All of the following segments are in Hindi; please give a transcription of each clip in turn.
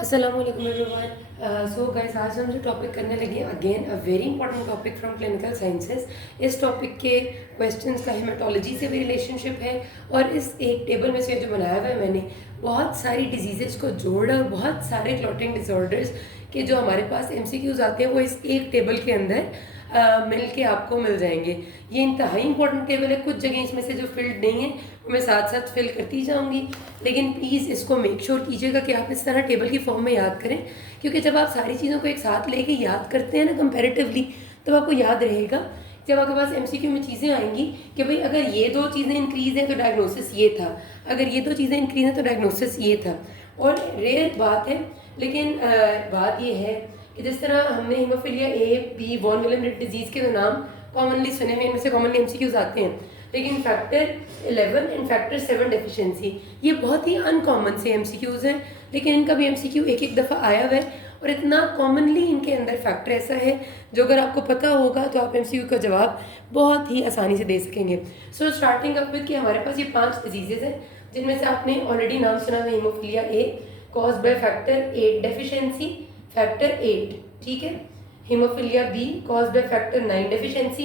Assalamualaikum everyone. So guys, आज हम जो टॉपिक करने लगे again a very important topic from clinical sciences. इस टॉपिक के क्वेश्चंस का हेमाटोलॉजी से भी रिलेशनशिप है और इस एक टेबल में से जो बनाया हुआ है मैंने बहुत सारी डिजीजेस को जोड़ा और बहुत सारे क्लॉटिंग डिसऑर्डर्स के जो हमारे पास एमसीक्यूज आते हैं वो इस एक टेबल के अंदर मिल के आपको मिल जाएंगे। ये इंतहाई इंपॉर्टेंट टेबल है, कुछ जगह इसमें से जो फिल्ड नहीं है वो मैं साथ साथ फिल करती जाऊंगी, लेकिन प्लीज़ इसको मेक श्योर कीजिएगा कि आप इस तरह टेबल की फॉर्म में याद करें, क्योंकि जब आप सारी चीज़ों को एक साथ लेके याद करते हैं ना कंपैरेटिवली, तब आपको याद रहेगा जब आपके पास एमसीक्यू में चीज़ें आएंगी कि भाई अगर ये दो चीज़ें इंक्रीज हैं तो डायग्नोसिस ये था, अगर ये दो चीज़ें इंक्रीज हैं तो डायग्नोसिस ये था। और रेयर बात है, लेकिन बात ये है कि जिस तरह हमने हीमोफीलिया ए बी वॉन विलियम डिजीज़ के तो नाम कॉमनली सुने हुए, इनमें से कॉमनली एमसीक्यूज आते हैं, लेकिन फैक्टर 11 एंड फैक्टर 7 डेफिशिएंसी ये बहुत ही अनकॉमन से एमसीक्यूज हैं, लेकिन इनका भी एमसीक्यू एक एक दफ़ा आया हुआ है और इतना कॉमनली इनके अंदर फैक्टर ऐसा है जो अगर आपको पता होगा तो आप एमसीक्यू का जवाब बहुत ही आसानी से दे सकेंगे। सो स्टार्टिंग अप विद कि हमारे पास ये 5 डिजीजेज हैं जिनमें से आपने ऑलरेडी नाम सुना है, haemophilia A cause by factor 8 deficiency, factor 8, ठीक है। Haemophilia B cause by factor 9 deficiency,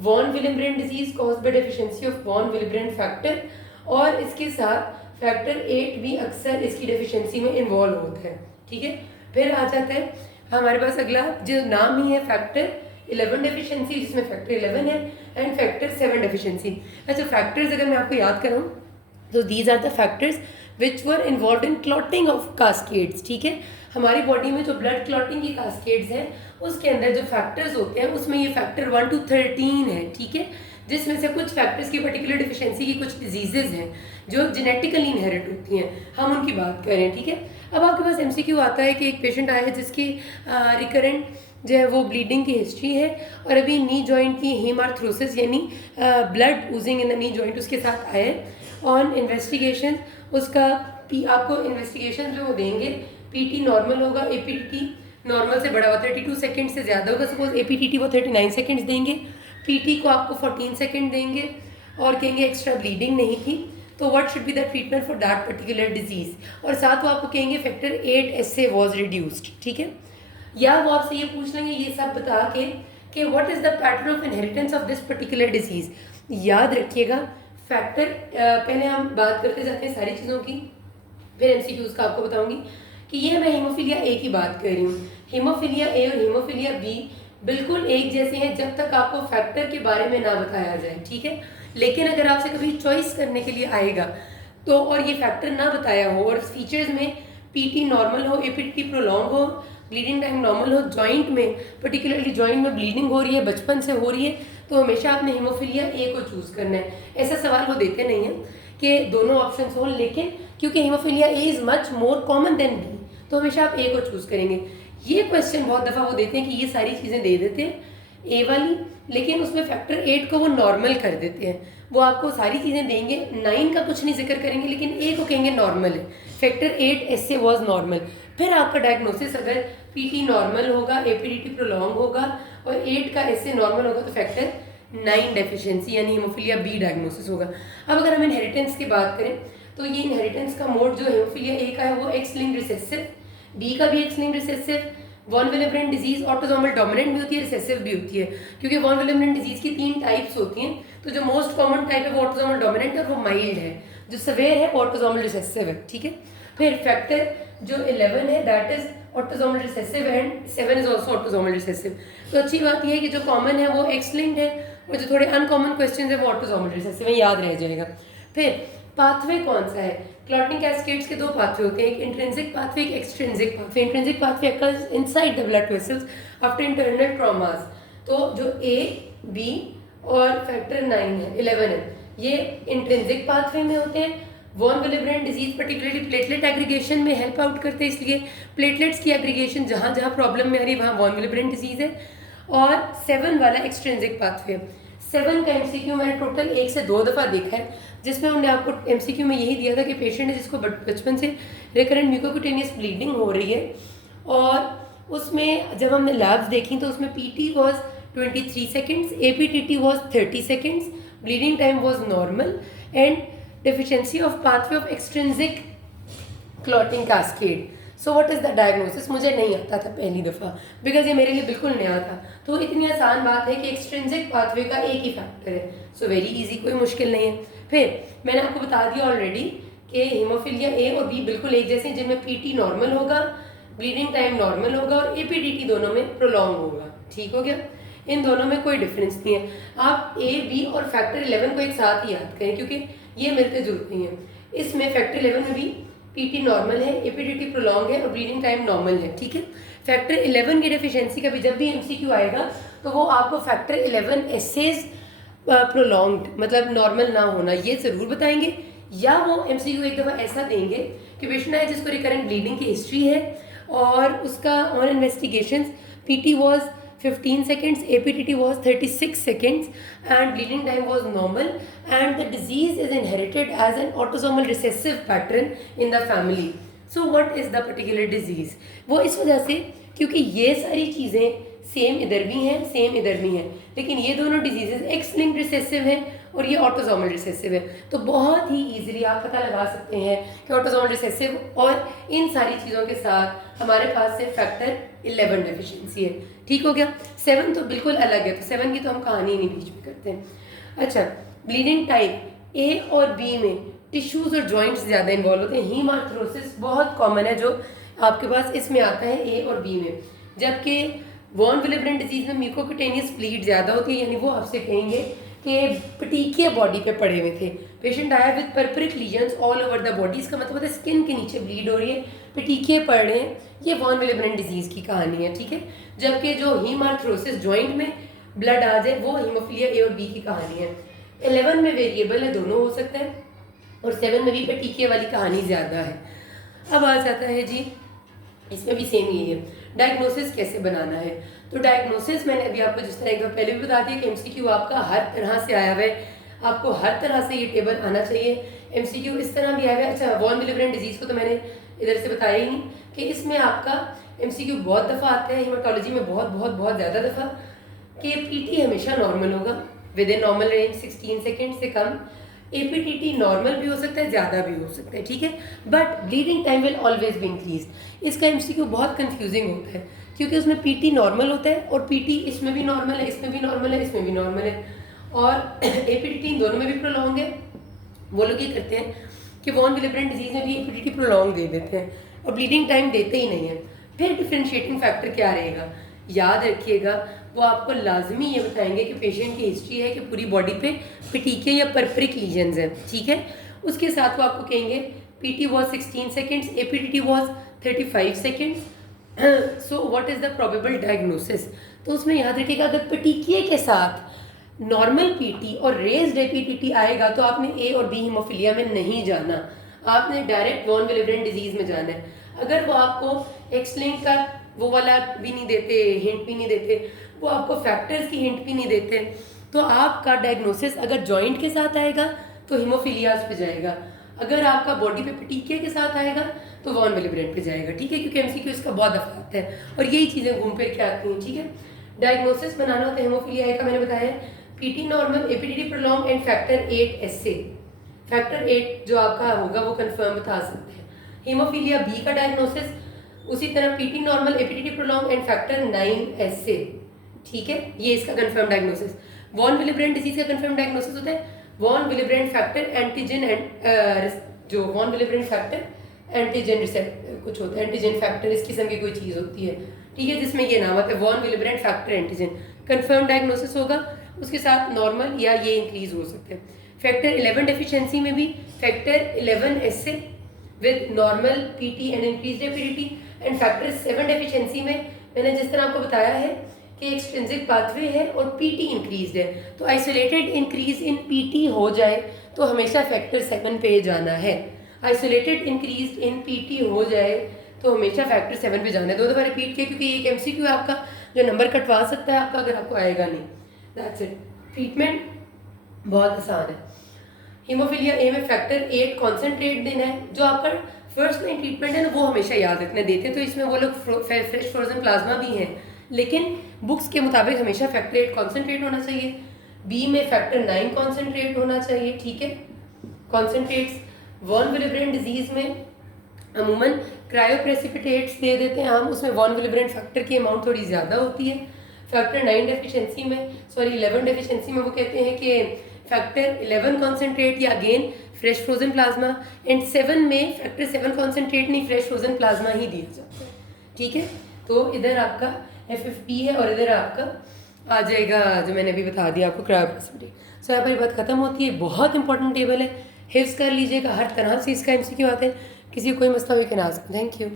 von Willebrand disease cause by deficiency of von Willebrand factor, और इसके साथ फैक्टर 8 भी अक्सर इसकी डेफिशिएंसी में इन्वॉल्व होता है, ठीक है। फिर आ जाता है हमारे पास अगला जो नाम ही है फैक्टर 11 डेफिशिएंसी, जिसमें फैक्टर 11 है, एंड फैक्टर 7 डेफिशिएंसी। अच्छा, फैक्टर्स अगर मैं आपको याद कराऊं तो these are the factors which were involved in clotting of cascades, ठीक है। हमारी बॉडी में जो ब्लड क्लॉटिंग की कास्केड्स हैं उसके अंदर जो फैक्टर्स होते हैं उसमें ये फैक्टर 1 to 13 है, ठीक है, जिसमें से कुछ फैक्टर्स की पर्टिकुलर डिफिशिएंसी की कुछ डिजीजेज हैं जो जेनेटिकली इनहेरिट होती हैं, हम उनकी बात करें, ठीक है। अब आपके पास एमसीक्यू आता है कि एक पेशेंट आया है जिसकी रिकरेंट जो है वो ब्लीडिंग की हिस्ट्री है और अभी नी जॉइंट की हीमार्थ्रोसिस यानी blood oozing in the knee joint उसके साथ आया है। ऑन इन्वेस्टिगेशन उसका आपको इन्वेस्टिगेशन जो वो देंगे, पीटी नॉर्मल होगा, एपीटीटी नॉर्मल से बड़ा हुआ 32 सेकंड से ज़्यादा होगा, सपोज एपीटीटी वो 39 सेकंड्स देंगे, पीटी को आपको 14 सेकंड देंगे और कहेंगे एक्स्ट्रा ब्लीडिंग नहीं थी, तो what should be the treatment for that particular disease, और साथ वो आपको कहेंगे फैक्टर 8 एसए वॉज रिड्यूस्ड, ठीक है। या वो आपसे ये पूछ लेंगे ये सब बता के कि what is the pattern of inheritance of this particular disease. याद रखिएगा फैक्टर पहले हम बात करते जाते हैं सारी चीज़ों की, फिर एमसीक्यूज का आपको बताऊंगी कि ये मैं हीमोफीलिया ए की बात कर रही हूँ। हीमोफीलिया ए और हीमोफीलिया बी बिल्कुल एक जैसे हैं जब तक आपको फैक्टर के बारे में ना बताया जाए, ठीक है। लेकिन अगर आपसे कभी चॉइस करने के लिए आएगा तो और ये फैक्टर ना बताया हो और फीचर्स में पीटी नॉर्मल हो, एपीटी प्रोलॉन्ग हो, ब्लीडिंग टाइम नॉर्मल हो, जॉइंट में पर्टिकुलरली जॉइंट में ब्लीडिंग हो रही है, बचपन से हो रही है, तो हमेशा आपने हीमोफीलिया ए को चूज़ करना है। ऐसा सवाल वो देते नहीं हैं कि दोनों ऑप्शंस हो, लेकिन क्योंकि haemophilia A is much more common than B, तो हमेशा आप ए को चूज़ करेंगे। ये क्वेश्चन बहुत दफ़ा वो देते हैं कि ये सारी चीज़ें दे देते हैं ए वाली, लेकिन उसमें फैक्टर 8 को वो नॉर्मल कर देते हैं। वो आपको सारी चीज़ें देंगे, 9 का कुछ नहीं जिक्र करेंगे, लेकिन ए को कहेंगे नॉर्मल है, फैक्टर 8 ऐसे वॉज नॉर्मल। फिर आपका डायग्नोसिस अगर पीटी नॉर्मल होगा, एपीडीटी प्रोलॉन्ग होगा और 8 का ऐसे नॉर्मल होगा तो फैक्टर 9 डेफिशिएंसी यानी हीमोफीलिया बी डायग्नोसिस होगा। अब अगर हम इनहेरिटेंस की बात करें तो ये इनहेरिटेंस का मोड जो हीमोफीलिया ए का है वो एक्स लिंक्ड रिसेसिव, बी का भी X linked recessive, von Willebrand disease autosomal dominant भी होती है, रिसेसिव भी होती है, क्योंकि वॉन विलिब्रेंट डिजीज की 3 टाइप्स होती हैं, तो जो मोस्ट कॉमन टाइप है वो ऑटोसोमल डोमिनेंट है और वो माइल्ड है, जो सवेयर है ऑटोसोमल रिसेसिव है, ठीक है। फिर फैक्टर जो 11 है that is autosomal recessive and 7 is also autosomal recessive. तो अच्छी बात यह है कि जो कॉमन है वो एक्स लिंक्ड है और जो थोड़े अनकॉमन क्वेश्चन है वो ऑटोसोमल रिसेसिव है, याद रह जाएगा। फिर पाथवे कौन सा है, क्लॉटिंग कैस्केड्स के 2 पाथवे होते हैं, एक इंट्रिंसिक पाथवे, एक extrinsic pathway. Intrinsic pathway occurs inside the blood vessels after internal traumas. तो जो ए बी और फैक्टर 9 है 11 है ये इंट्रिंसिक पाथवे में होते हैं। Von Willebrand disease particularly platelet aggregation में हेल्प आउट करते हैं, इसलिए प्लेटलेट्स की एग्रीगेशन जहाँ जहाँ प्रॉब्लम में आ रही है वहाँ वॉन विलिब्रेंट डिजीज है। और 7 वाला एक्सट्रिंसिक पाथवे, 7 का एमसीक्यू मैंने टोटल 1 से 2 दफ़ा देखा है, जिसमें उन्होंने आपको एमसीक्यू में यही दिया था कि पेशेंट है जिसको बचपन से रिकरेंट म्यूकोक्यूटेनियस ब्लीडिंग हो रही है, और उसमें जब हमने लैब्स देखी तो उसमें PT was 23 seconds, APTT was 30 seconds, bleeding time was normal and deficiency of pathway of extrinsic clotting cascade. So what is the diagnosis, मुझे नहीं आता था पहली दफ़ा, बिकॉज ये मेरे लिए बिल्कुल नया था। तो इतनी आसान बात है कि एक्सट्रिंसिक पाथवे का एक ही फैक्टर है, सो वेरी इजी, कोई मुश्किल नहीं है। फिर मैंने आपको बता दिया ऑलरेडी कि हीमोफीलिया ए और बी बिल्कुल एक जैसे, जिनमें पीटी नॉर्मल होगा, ब्लीडिंग टाइम नॉर्मल होगा और एपीडीटी दोनों में प्रोलॉन्ग होगा। ठीक हो गया, इन दोनों में कोई डिफरेंस नहीं है। आप ए बी और फैक्टर 11 को एक साथ ही याद करें क्योंकि ये मिलते जुलते हैं। इसमें फैक्टर 11 में भी पीटी नॉर्मल है, एपीडीटी प्रोलॉन्ग है और ब्लीडिंग टाइम नॉर्मल है। ठीक है, फैक्टर 11 की डेफिशिएंसी का भी जब भी एमसीक्यू आएगा तो वो आपको फैक्टर 11 एसेज प्रोलॉन्ग्ड मतलब नॉर्मल ना होना ये ज़रूर बताएंगे, या वो एमसीक्यू एक दफ़ा ऐसा देंगे कि पेशेंट है जिसको रिकरेंट ब्लीडिंग की हिस्ट्री है और उसका on investigations PT was 15 seconds, APTT was 36 seconds and bleeding time was normal and the disease is inherited as an autosomal recessive pattern in the family. So what is the particular disease? वो इस वजह से क्योंकि ये सारी चीज़ें सेम इधर भी हैं सेम इधर भी हैं, लेकिन ये दोनों डिजीजेज एक्स लिंक्ड रिसेसिव हैं और ये ऑटोसोमल रिसेसिव है, तो बहुत ही इजीली आप पता लगा सकते हैं कि ऑटोसोमल रिसेसिव और इन सारी चीज़ों के साथ हमारे पास से फैक्टर 11 डेफिशिएंसी है। ठीक हो गया, 7 तो बिल्कुल अलग है, तो 7 की तो हम कहानी नहीं बीच में करते हैं। अच्छा, ब्लीडिंग टाइप ए और बी में टिश्यूज़ और जॉइंट्स ज़्यादा इन्वॉल्व होते हैं। हीमार्थ्रोसिस बहुत कॉमन है जो आपके पास इसमें आता है ए और बी में, जबकि वॉन विलिब्रेंट डिजीज में म्यूकोक्यूटेनियस ब्लीड ज़्यादा होती है, यानी वो आपसे कहेंगे कि पटीकिए बॉडी पे पड़े हुए थे, पेशेंट आया with purpuric lesions all over the body, इसका मतलब है स्किन के नीचे ब्लीड हो रही है, पटीकिए पड़ रहे हैं, ये वॉन विलिब्रेंट डिजीज़ की कहानी है। ठीक है, जबकि जो हीमार्थ्रोसिस जॉइंट में ब्लड आ जाए वो हीमोफीलिया ए और बी की कहानी है। 11 में वेरिएबल है, दोनों हो सकता है, और 7 में भी पटीकिए वाली कहानी ज़्यादा है। अब आ जाता है जी, इसमें भी सेम यही है, डायग्नोसिस कैसे बनाना है। तो डायग्नोसिस मैंने अभी आपको जिस तरह एक बार पहले भी बता दिया कि एमसीक्यू आपका हर तरह से आया हुआ है, आपको हर तरह से ये टेबल आना चाहिए। एमसीक्यू इस तरह भी आया हुआ है। अच्छा, वॉन विलिब्रेंट डिजीज़ को तो मैंने इधर से बताया ही नहीं कि इसमें आपका एमसीक्यू बहुत दफ़ा आता है, हेमाटोलॉजी में बहुत बहुत बहुत ज़्यादा दफ़ा, कि पीटी हमेशा नॉर्मल होगा with in normal range 16 second से कम, एपीटीटी नॉर्मल भी हो सकता है, ज़्यादा भी हो सकता है। ठीक है, but bleeding time will always be increase. इसका एमसीक्यू बहुत कंफ्यूजिंग होता है क्योंकि उसमें पीटी नॉर्मल होता है और पीटी इसमें भी नॉर्मल है, इसमें भी नॉर्मल है, इसमें भी नॉर्मल है, और एपीटीटी दोनों में भी प्रोलॉन्ग है। वो लोग ये करते हैं कि वॉन विलिब्रेंट डिजीज में भी एपीटीटी प्रोलॉन्ग दे देते हैं और ब्लीडिंग टाइम देते ही नहीं है। फिर डिफ्रेंशिएटिंग फैक्टर क्या रहेगा, याद रखिएगा, वो आपको लाजमी ये बताएंगे कि पेशेंट की हिस्ट्री है कि पूरी बॉडी पे पटीके या परपरिक लीजन्स हैं। ठीक है, उसके साथ वो आपको कहेंगे PT was 16 seconds, APTT was 35 seconds, so what is the probable diagnosis. तो उसमें याद रखिएगा, अगर पटीकिए के साथ नॉर्मल पीटी और रेज्ड एपीटीटी आएगा तो आपने ए और बी हीमोफीलिया में नहीं जाना, आपने डायरेक्ट वॉन विलिब्रेंट डिजीज़ में जाना है। अगर वो आपको एक्स लिंक का वो वाला भी नहीं देते, हिंट भी नहीं देते, वो आपको फैक्टर्स की हिंट भी नहीं देते, तो आपका डायग्नोसिस अगर जॉइंट के साथ आएगा तो हीमोफीलियाज पे जाएगा, अगर आपका बॉडी पे पटीके के साथ आएगा तो वॉन विलिब्रेंट पे जाएगा। ठीक है, क्योंकि एमसीक्यू इसका बहुत दफा आता है और यही चीज़ें घूम फिर के आती हैं। ठीक है, डायग्नोसिस बनाना होता है हीमोफीलिया ए का, मैंने बताया PT normal, APTT prolong and factor 8 assay. Factor 8 जो आपका होगा वो कंफर्म बता सकते हैं। हीमोफीलिया बी का डायग्नोसिस उसी तरह PT normal, APTT prolong and factor 9 assay. ठीक है, ये इसका confirm diagnosis. Von Willebrand disease का कंफर्म डायग्नोसिस होता है von Willebrand factor antigen and जो von Willebrand factor antigen receptor कुछ होता है, एंटीजन फैक्टर इस किस्म की कोई चीज़ होती है। ठीक है, जिसमें ये नाम आता है von Willebrand factor antigen, confirm diagnosis होगा, उसके साथ नॉर्मल या ये इंक्रीज हो सकते हैं। फैक्टर 11 डेफिशिएंसी में भी factor 11 assay with normal PT and increase APTT, and factor 7 deficiency में मैंने जिस तरह आपको बताया है कि एक्सट्रिंसिक पाथवे है और पीटी इंक्रीज है, तो आइसोलेटेड इंक्रीज इन पीटी हो जाए तो हमेशा फैक्टर 7 पे जाना है। आइसोलेटेड इंक्रीज इन पीटी हो जाए तो हमेशा फैक्टर 7 पे जाना है। 2 दफ़ा रिपीट किया क्योंकि एक एमसीक्यू है आपका जो नंबर कटवा सकता है आपका अगर आपको आएगा नहीं। दैट्स इट, ट्रीटमेंट बहुत आसान है। हीमोफीलिया ए में फैक्टर 8 कॉन्सेंट्रेट देना है, जो आपका फर्स्ट लाइन ट्रीटमेंट है ना वो हमेशा याद रखना देते हैं, तो इसमें वो लोग फ्रेश फ्रोजन प्लाज्मा भी हैं, लेकिन बुक्स के मुताबिक हमेशा फैक्टर 8 कॉन्सेंट्रेट होना चाहिए। बी में फैक्टर 9 कॉन्सेंट्रेट होना चाहिए। ठीक है, कॉन्सेंट्रेट्स वॉन विलिब्रेंट डिजीज में अमूमन क्रायोप्रेसिपिटेट्स दे देते हैं हम, उसमें वॉन विलिब्रेंट फैक्टर की अमाउंट थोड़ी ज़्यादा होती है। फैक्टर 9 डेफिशिएंसी में, सॉरी 11 डेफिशिएंसी में वो कहते हैं कि फैक्टर 11 कॉन्सेंट्रेट या again fresh frozen plasma, and 7 में फैक्टर 7 कॉन्सेंट्रेट नहीं, फ्रेश फ्रोजन प्लाज्मा ही दिया जाता है। ठीक है, तो इधर आपका FFP है और इधर आपका आ जाएगा जो मैंने अभी बता दिया आपको क्रायोप्रेसिपिटेट। सो यहाँ पर बात खत्म होती है। बहुत इंपॉर्टेंट टेबल है, हिफ्स कर लीजिएगा, हर तरह से इसका MCQ आते हैं। किसी को कोई मसला हो कैन आस्क। Thank you.